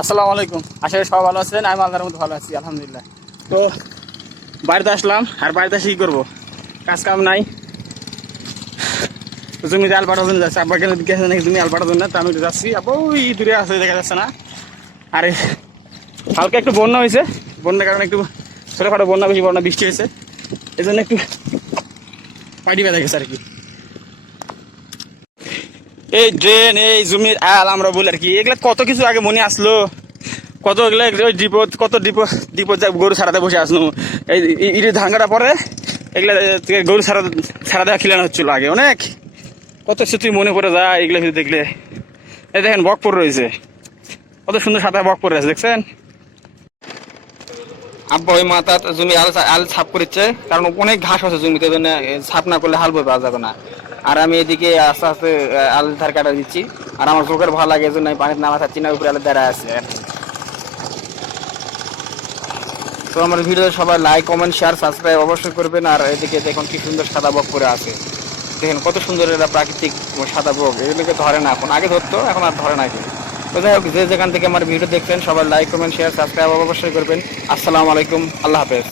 আসসালামু আলাইকুম। আশা করি সবাই ভালো আছেন। আমি আল্লাহর মধ্যে ভালো আছি, আলহামদুলিল্লাহ। তো বাড়িতে আসলাম, আর বাড়িতে এসে কী করবো, কাজ কাম নাই। জমিতে আল পাঠার জন্য যাচ্ছি, আব্বা কেন গেছে নাকি জমি আল পাঠার জন্য, তো আমি একটু যাচ্ছি। আব্বা ওই দূরে আছে, দেখা যাচ্ছে না। আরে হালকা একটু বন্যা হয়েছে, বন্যার কারণে একটু ছোটোখাটো বন্যা, বেশি বন্যা বৃষ্টি হয়েছে, এই জন্য একটু পাটি বেঁধে গেছে আর কি। এই ড্রেন, এই জমির আল আমরা বলি আর কি, এগুলা কত কিছু আগে মনে আসলো, কত এগুলো ওই ডিপোত, কত ডিপোত গরু ছাড়াতে বসে আসলো। এই ধান কাটা পরে এগুলা গরু ছাড়া দেওয়া খিলানো হচ্ছিল আগে অনেক, কত স্মৃতি মনে পড়ে যায় এগুলো দেখলে। এই দেখেন বকপুর রয়েছে, কত সুন্দর সাদা বকপুর রয়েছে, দেখছেন? আব্বা ওই মাথা জমি আল ছাপ করেছে, কারণ অনেক ঘাস আছে জমিতে, জন্য ছাপ না করলে হাল বই পাওয়া যাবে না। আর আমি এদিকে আস্তে আস্তে আল ধার কাটা দিচ্ছি, আর আমার চোখের ভালো লাগে, এই জন্য আমি পানিতে নামা থাকছি না, উপরে আলের দ্বারা আছে। তো আমার ভিডিও সবাই লাইক, কমেন্ট, শেয়ার, সাবস্ক্রাইব অবশ্যই করবেন। আর এদিকে দেখুন কি সুন্দর সাদা বক পরে আছে, দেখেন কত সুন্দর এটা প্রাকৃতিক সাদা বক। এগুলোকে ধরে না, এখন আগে ধরতো, এখন আর ধরে না কি। তো যাই হোক, যে যেখান থেকে আমার ভিডিও দেখবেন সবাই লাইক, কমেন্ট, শেয়ার, সাবস্ক্রাইব অবশ্যই করবেন। আসসালামু আলাইকুম, আল্লাহ হাফেজ।